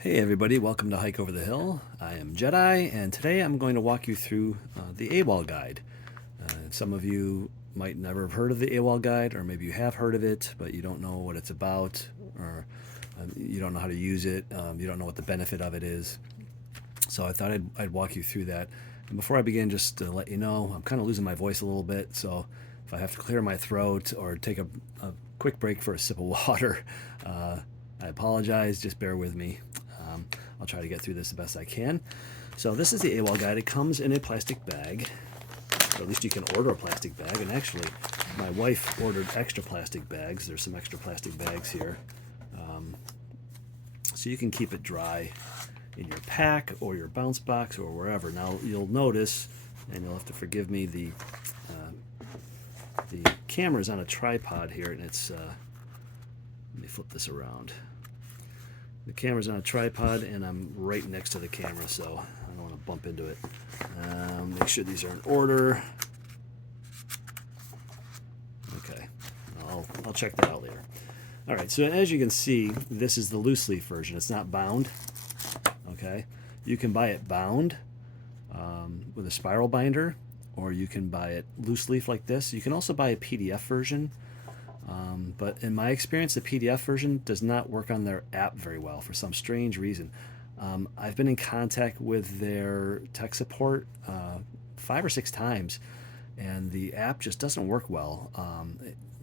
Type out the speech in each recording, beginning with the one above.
Hey everybody, welcome to Hike Over the Hill. I am Jedi, and today I'm going to walk you through the AWOL guide. Some of you might never have heard of the AWOL guide, or maybe you have heard of it, but you don't know what it's about, or you don't know how to use it, you don't know what the benefit of it is. So I thought I'd walk you through that. And before I begin, just to let you know, I'm kind of losing my voice a little bit, so if I have to clear my throat or take a quick break for a sip of water, I apologize, just bear with me. I'll try to get through this the best I can. So this is the AWOL guide. It comes in a plastic bag, or at least you can order a plastic bag. And actually, my wife ordered extra plastic bags. There's some extra plastic bags here. So you can keep it dry in your pack or your bounce box or wherever. Now you'll notice, and you'll have to forgive me, the camera's on a tripod here, and it's, let me flip this around. The camera's on a tripod, and I'm right next to the camera, so I don't want to bump into it. Make sure these are in order. Okay, I'll check that out later. All right, so as you can see, this is the loose leaf version. It's not bound. Okay, you can buy it bound with a spiral binder, or you can buy it loose leaf like this. You can also buy a PDF version. But in my experience, the PDF version does not work on their app very well for some strange reason. I've been in contact with their tech support 5 or 6 times, and the app just doesn't work well.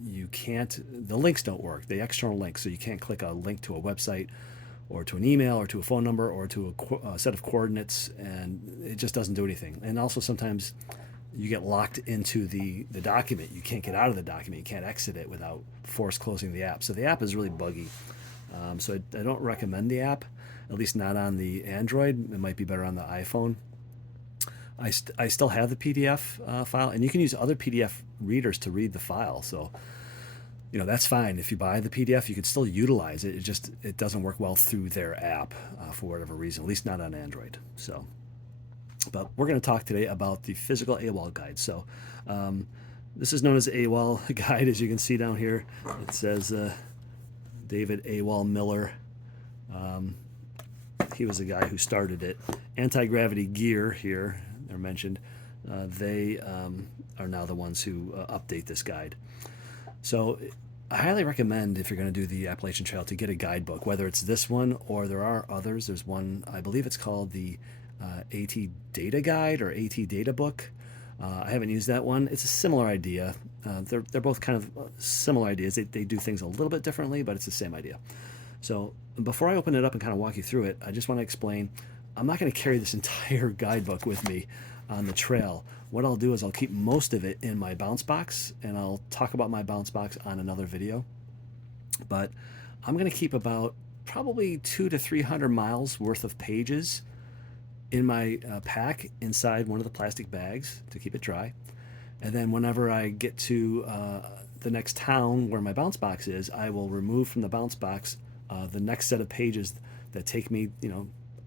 You can't, the links don't work, the external links, so you can't click a link to a website or to an email or to a phone number or to a set of coordinates, and it just doesn't do anything. And also sometimes you get locked into the document. You can't get out of the document. You can't exit it without force closing the app. So the app is really buggy. So I don't recommend the app, at least not on the Android. It might be better on the iPhone. I still have the PDF file, and you can use other PDF readers to read the file. So, you know, that's fine. If you buy the PDF, you can still utilize it. It doesn't work well through their app for whatever reason, at least not on Android. So. But we're going to talk today about the physical AWOL guide. So this is known as the AWOL guide, as you can see down here. It says David Awol Miller. He was the guy who started it. Anti-gravity gear here, they're mentioned. They are now the ones who update this guide. So I highly recommend, if you're going to do the Appalachian Trail, to get a guidebook, whether it's this one or there are others. There's one, I believe it's called the AT Data Guide or AT Data Book. I haven't used that one. It's a similar idea. They're both kind of similar ideas. They do things a little bit differently, but it's the same idea. So before I open it up and kind of walk you through it, I just want to explain, I'm not going to carry this entire guidebook with me on the trail. What I'll do is I'll keep most of it in my bounce box, and I'll talk about my bounce box on another video. But I'm going to keep about probably 200 to 300 miles worth of pages in my pack inside one of the plastic bags to keep it dry. And then whenever I get to the next town where my bounce box is, I will remove from the bounce box the next set of pages that take me,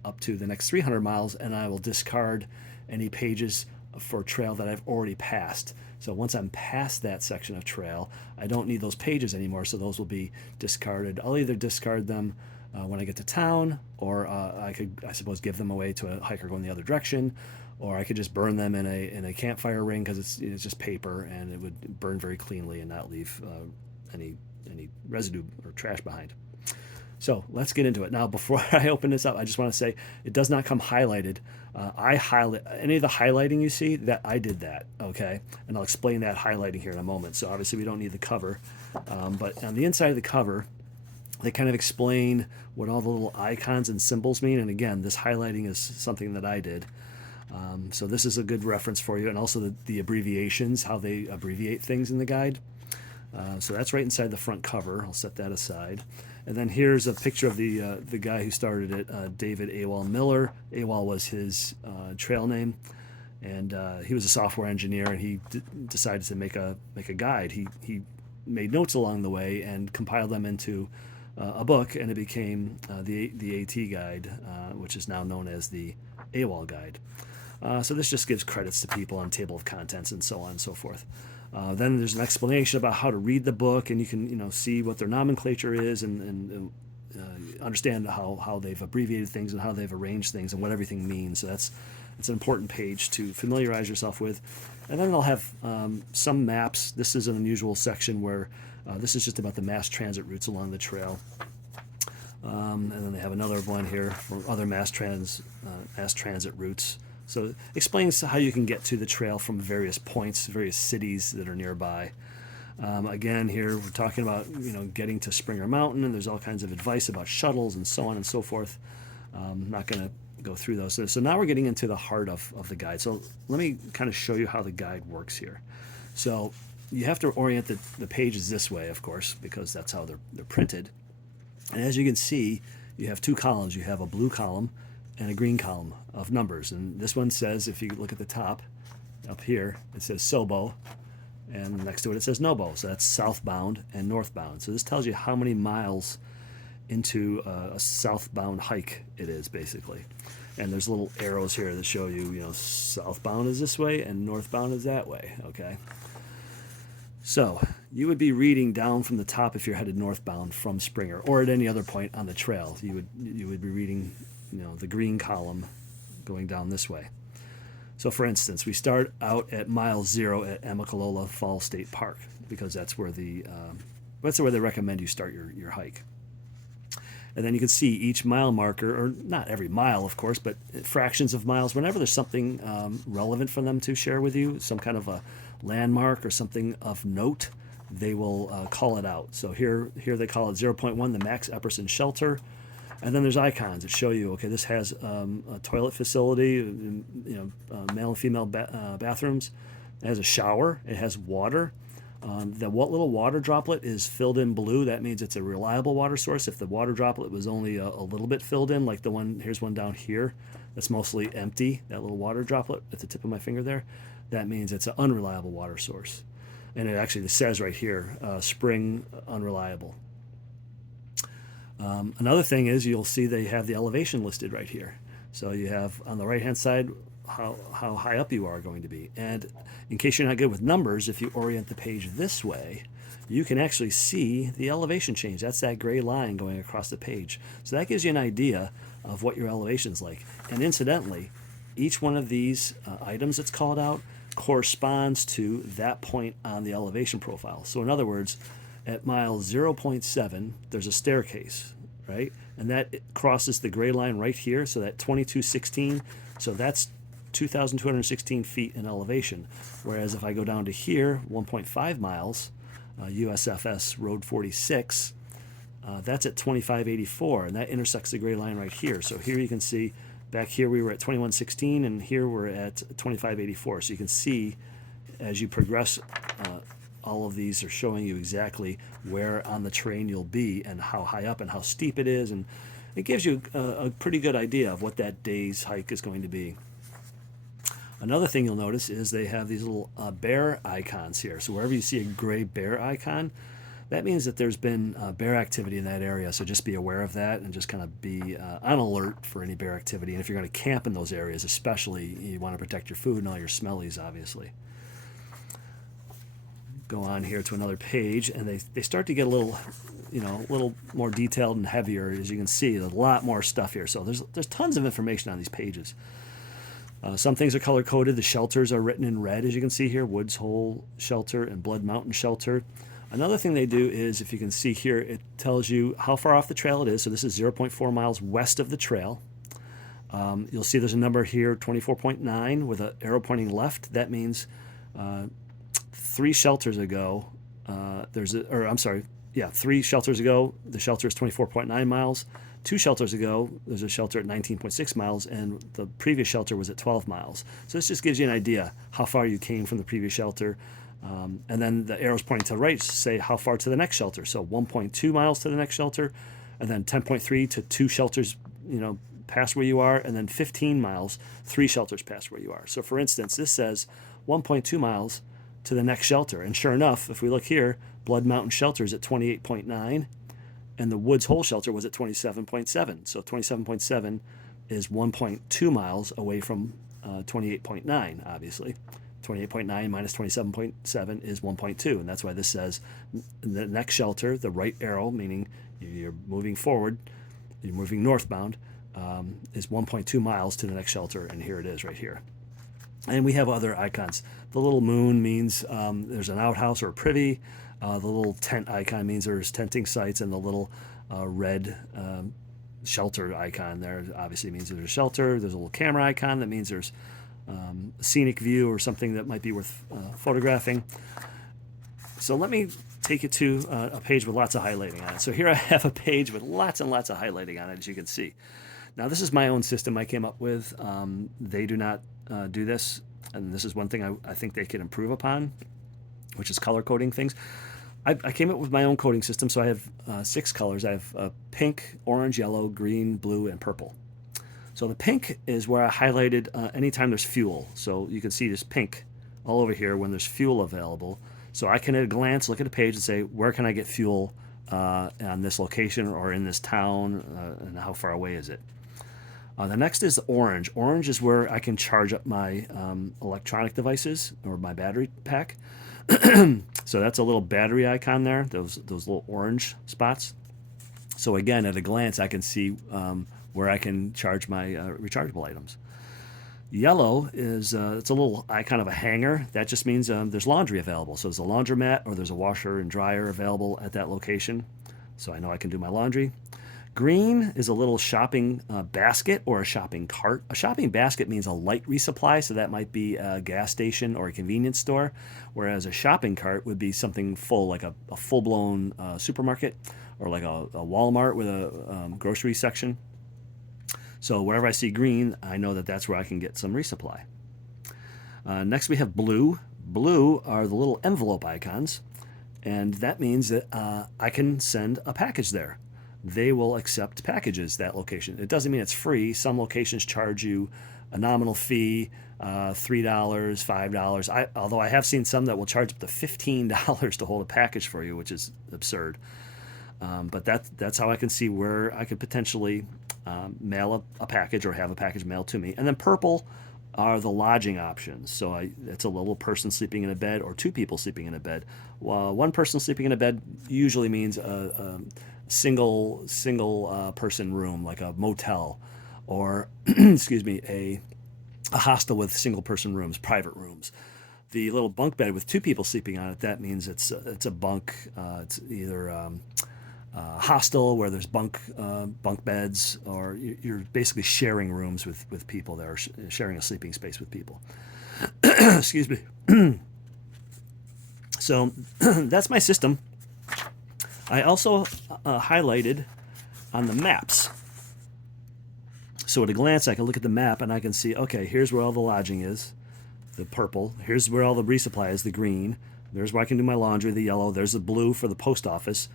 up to the next 300 miles, and I will discard any pages for trail that I've already passed. So once I'm past that section of trail, I don't need those pages anymore, so those will be discarded. I'll either discard them when I get to town, or I suppose, give them away to a hiker going the other direction, or I could just burn them in a campfire ring, because it's just paper and it would burn very cleanly and not leave any residue or trash behind. So let's get into it. Now, before I open this up, I just want to say it does not come highlighted. I highlight any of the highlighting you see, that I did that, okay? And I'll explain that highlighting here in a moment. So obviously we don't need the cover, but on the inside of the cover, they kind of explain what all the little icons and symbols mean. And again, this highlighting is something that I did. So this is a good reference for you, and also the abbreviations, how they abbreviate things in the guide. So that's right inside the front cover. I'll set that aside. And then here's a picture of the guy who started it, David Awol Miller. Awol was his trail name, and he was a software engineer, and he decided to make a guide. He made notes along the way and compiled them into a book, and it became the AT guide, which is now known as the AWOL guide. So this just gives credits to people on table of contents and so on and so forth. Then there's an explanation about how to read the book, and you can see what their nomenclature is and understand how they've abbreviated things and how they've arranged things and what everything means. So it's an important page to familiarize yourself with. And then they'll have some maps. This is an unusual section where this is just about the mass transit routes along the trail. And then they have another one here for other mass transit routes. So it explains how you can get to the trail from various points, various cities that are nearby. Again, here we're talking about getting to Springer Mountain, and there's all kinds of advice about shuttles and so on and so forth. I'm not going to go through those. So now we're getting into the heart of the guide. So let me kind of show you how the guide works here. So you have to orient the pages this way, of course, because that's how they're printed. And as you can see, you have two columns. You have a blue column and a green column of numbers. And this one says, if you look at the top, up here, it says SOBO. And next to it, it says NOBO. So that's southbound and northbound. So this tells you how many miles into a southbound hike it is, basically. And there's little arrows here that show you, southbound is this way and northbound is that way, okay? So you would be reading down from the top if you're headed northbound from Springer, or at any other point on the trail. You would be reading, the green column going down this way. So for instance, we start out at mile 0 at Amicalola Falls State Park, because that's where they recommend you start your hike. And then you can see each mile marker, or not every mile, of course, but fractions of miles. Whenever there's something relevant for them to share with you, some kind of a landmark or something of note, they will call it out. So here they call it 0.1, the Max Epperson Shelter. And then there's icons that show you, okay, this has a toilet facility, male and female bathrooms. It has a shower. It has water. That little water droplet is filled in blue. That means it's a reliable water source. If the water droplet was only a little bit filled in, like here's one down here that's mostly empty, that little water droplet at the tip of my finger there, that means it's an unreliable water source. And it actually says right here, spring unreliable. Another thing is you'll see they have the elevation listed right here. So you have on the right-hand side how high up you are going to be. And in case you're not good with numbers, if you orient the page this way, you can actually see the elevation change. That's that gray line going across the page. So that gives you an idea of what your elevation's like. And incidentally, each one of these items that's called out corresponds to that point on the elevation profile. So in other words, at mile 0.7, there's a staircase, right? And that crosses the gray line right here, so that 2216, so that's 2,216 feet in elevation. Whereas if I go down to here, 1.5 miles, USFS Road 46, that's at 2584, and that intersects the gray line right here. So here you can see, back here we were at 2116, and here we're at 2584. So you can see as you progress, all of these are showing you exactly where on the terrain you'll be and how high up and how steep it is, and it gives you a pretty good idea of what that day's hike is going to be. Another thing you'll notice is they have these little bear icons here. So wherever you see a gray bear icon, that means that there's been bear activity in that area. So just be aware of that and just kind of be on alert for any bear activity. And if you're going to camp in those areas, especially, you want to protect your food and all your smellies, obviously. Go on here to another page, and they start to get a little, a little more detailed and heavier. As you can see, there's a lot more stuff here. So there's tons of information on these pages. Some things are color coded. The shelters are written in red, as you can see here: Woods Hole Shelter and Blood Mountain Shelter. Another thing they do is, if you can see here, it tells you how far off the trail it is. So this is 0.4 miles west of the trail. You'll see there's a number here, 24.9, with an arrow pointing left. That means 3 shelters ago, 3 shelters ago, the shelter is 24.9 miles. 2 shelters ago, there's a shelter at 19.6 miles, and the previous shelter was at 12 miles. So this just gives you an idea how far you came from the previous shelter. And then the arrows pointing to the right say how far to the next shelter. So 1.2 miles to the next shelter, and then 10.3 to 2 shelters, past where you are, and then 15 miles, 3 shelters past where you are. So for instance, this says 1.2 miles to the next shelter. And sure enough, if we look here, Blood Mountain Shelter is at 28.9, and the Woods Hole Shelter was at 27.7. So 27.7 is 1.2 miles away from 28.9, obviously. 28.9 minus 27.7 is 1.2, and that's why this says the next shelter, the right arrow, meaning You're moving forward, you're moving northbound, is 1.2 miles to the next shelter, and here it is right here. And we have other icons. The little moon means there's an outhouse or a privy. The little tent icon means there's tenting sites, and the little red shelter icon there obviously means there's a shelter. There's a little camera icon that means there's a scenic view or something that might be worth photographing. So let me take you to a page with lots of highlighting on it. So here I have a page with lots and lots of highlighting on it, as you can see. Now this is my own system I came up with. They do not do this, and this is one thing I think they can improve upon, which is color coding things. I came up with my own coding system, so I have 6 colors. I have pink, orange, yellow, green, blue, and purple. So the pink is where I highlighted anytime there's fuel. So you can see there's pink all over here when there's fuel available. So I can at a glance look at a page and say, where can I get fuel on this location or in this town, and how far away is it? The next is orange. Orange is where I can charge up my electronic devices or my battery pack. So that's a little battery icon there, those little orange spots. So again, at a glance, I can see where I can charge my rechargeable items. Yellow is it's a little icon of a hanger. That just means there's laundry available. So there's a laundromat or there's a washer and dryer available at that location. So I know I can do my laundry. Green is a little shopping basket or a shopping cart. A shopping basket means a light resupply, so that might be a gas station or a convenience store, whereas a shopping cart would be something full, like a full-blown supermarket or like a Walmart with a grocery section. So wherever I see green, I know that that's where I can get some resupply. Next we have blue. Blue are the little envelope icons, and that means that I can send a package there. They will accept packages, that location. It doesn't mean it's free. Some locations charge you a nominal fee, $3, $5. Although I have seen some that will charge up to $15 to hold a package for you, which is absurd. But that's how I can see where I could potentially mail a package or have a package mailed to me. And then purple are the lodging options. So it's a little person sleeping in a bed or 2 people sleeping in a bed. Well, 1 person sleeping in a bed usually means a single person room, like a motel, or excuse me, a hostel with single person rooms, private rooms. The little bunk bed with 2 people sleeping on it, that means it's a bunk. It's either hostel where there's bunk beds, or you're basically sharing rooms with people that are sharing a sleeping space with people. Excuse me. So that's my system. I also highlighted on the maps. So at a glance, I can look at the map and I can see, okay, here's where all the lodging is, the purple. Here's where all the resupply is, the green. There's where I can do my laundry, the yellow. There's the blue for the post office.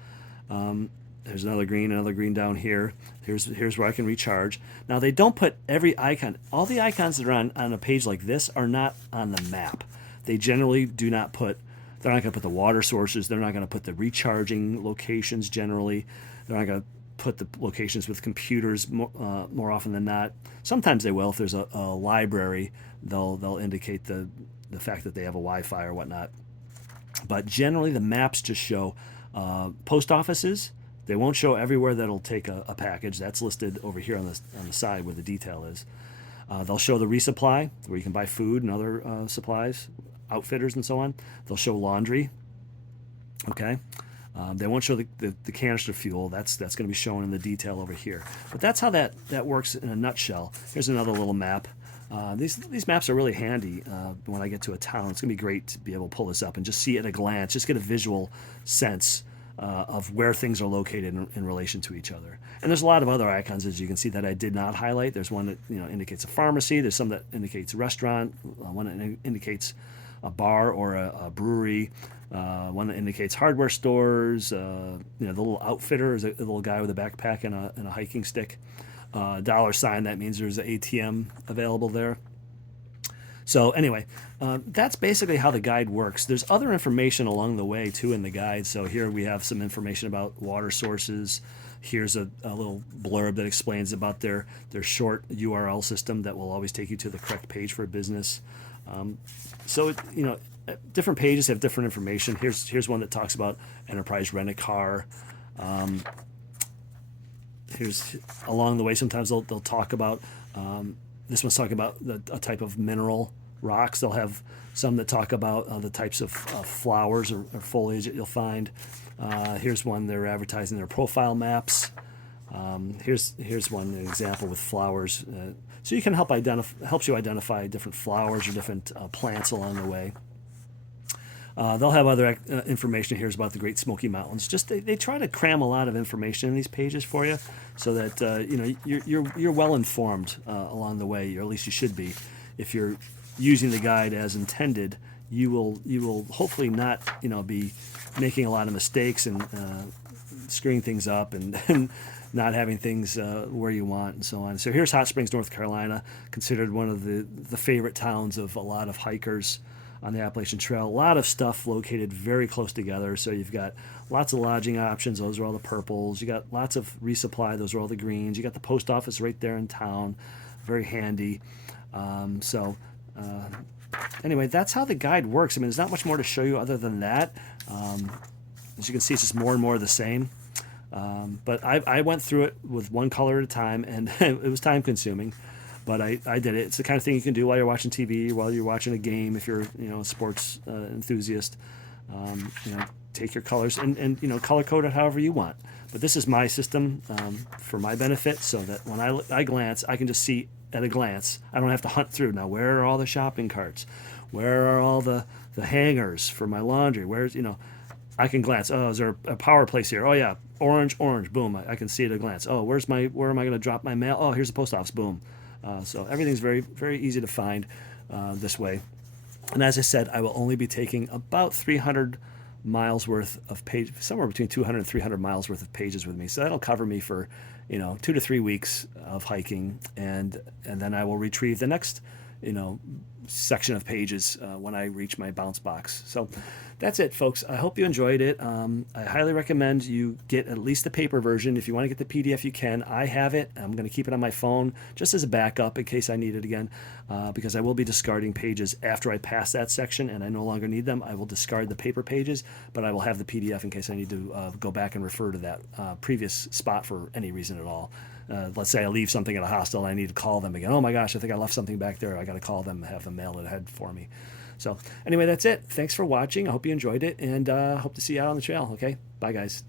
There's another green down here. Here's where I can recharge. Now, they don't put every icon. All the icons that are on a page like this are not on the map. They generally do not put, they're not going to put the water sources. They're not going to put the recharging locations generally. They're not going to put the locations with computers more often than not. Sometimes they will. If there's a library, they'll indicate the fact that they have a Wi-Fi or whatnot. But generally, the maps just show post offices. They won't show everywhere that'll take a package. That's listed over here on the side where the detail is. They'll show the resupply, where you can buy food and other supplies, outfitters and so on. They'll show laundry. Okay. They won't show the canister fuel. That's going to be shown in the detail over here. But that's how that works in a nutshell. Here's another little map. These maps are really handy when I get to a town. It's going to be great to be able to pull this up and just see at a glance, just get a visual sense of where things are located in relation to each other. And there's a lot of other icons, as you can see, that I did not highlight. There's one that indicates a pharmacy. There's some that indicates a restaurant. One that indicates a bar or a brewery. One that indicates hardware stores. The little outfitter is a little guy with a backpack and a hiking stick. $sign, that means there's an ATM available there. So anyway, that's basically how the guide works. There's other information along the way too in the guide. So here we have some information about water sources. Here's a little blurb that explains about their short URL system that will always take you to the correct page for a business. Different pages have different information. Here's one that talks about enterprise rent-a-car. here's along the way. Sometimes they'll talk about, this one's talking about a type of mineral rocks. They'll have some that talk about the types of flowers or foliage that you'll find. Here's one, they're advertising their profile maps. Here's one, an example with flowers. So you can helps you identify different flowers or different plants along the way. They'll have other information here about the Great Smoky Mountains. Just they try to cram a lot of information in these pages for you, so that you know you're well informed along the way, or at least you should be. If you're using the guide as intended, you will hopefully not be making a lot of mistakes and screwing things up and not having things where you want and so on. So here's Hot Springs, North Carolina, considered one of the favorite towns of a lot of hikers on the Appalachian Trail. A lot of stuff located very close together. So you've got lots of lodging options. Those are all the purples. You got lots of resupply. Those are all the greens. You got the post office right there in town. Very handy. Anyway, that's how the guide works. I mean, there's not much more to show you other than that. As you can see, it's just more and more of the same. But I went through it with one color at a time, and it was time consuming. But I did it. It's the kind of thing you can do while you're watching TV, while you're watching a game, if you're a sports enthusiast. Take your colors and color code it however you want. But this is my system for my benefit, so that when I glance, I can just see at a glance. I don't have to hunt through. Now, where are all the shopping carts? Where are all the hangers for my laundry? Where's I can glance. Oh, is there a power place here? Oh yeah, orange, boom. I can see at a glance. Oh, where am I going to drop my mail? Oh, here's the post office, boom. So everything's very, very easy to find this way. And as I said, I will only be taking about 300 miles worth of page, somewhere between 200 and 300 miles worth of pages with me. So that'll cover me for 2 to 3 weeks of hiking, and then I will retrieve the next section of pages when I reach my bounce box. So that's it, folks. I hope you enjoyed it. I highly recommend you get at least the paper version. If you want to get the PDF, you can. I have it. I'm going to keep it on my phone just as a backup in case I need it again, because I will be discarding pages after I pass that section and I no longer need them. I will discard the paper pages, but I will have the PDF in case I need to go back and refer to that previous spot for any reason at all. Let's say I leave something at a hostel and I need to call them again. Oh my gosh, I think I left something back there. I got to call them and have them mail it ahead for me. So anyway, that's it. Thanks for watching. I hope you enjoyed it, and hope to see you out on the trail. Okay, bye guys.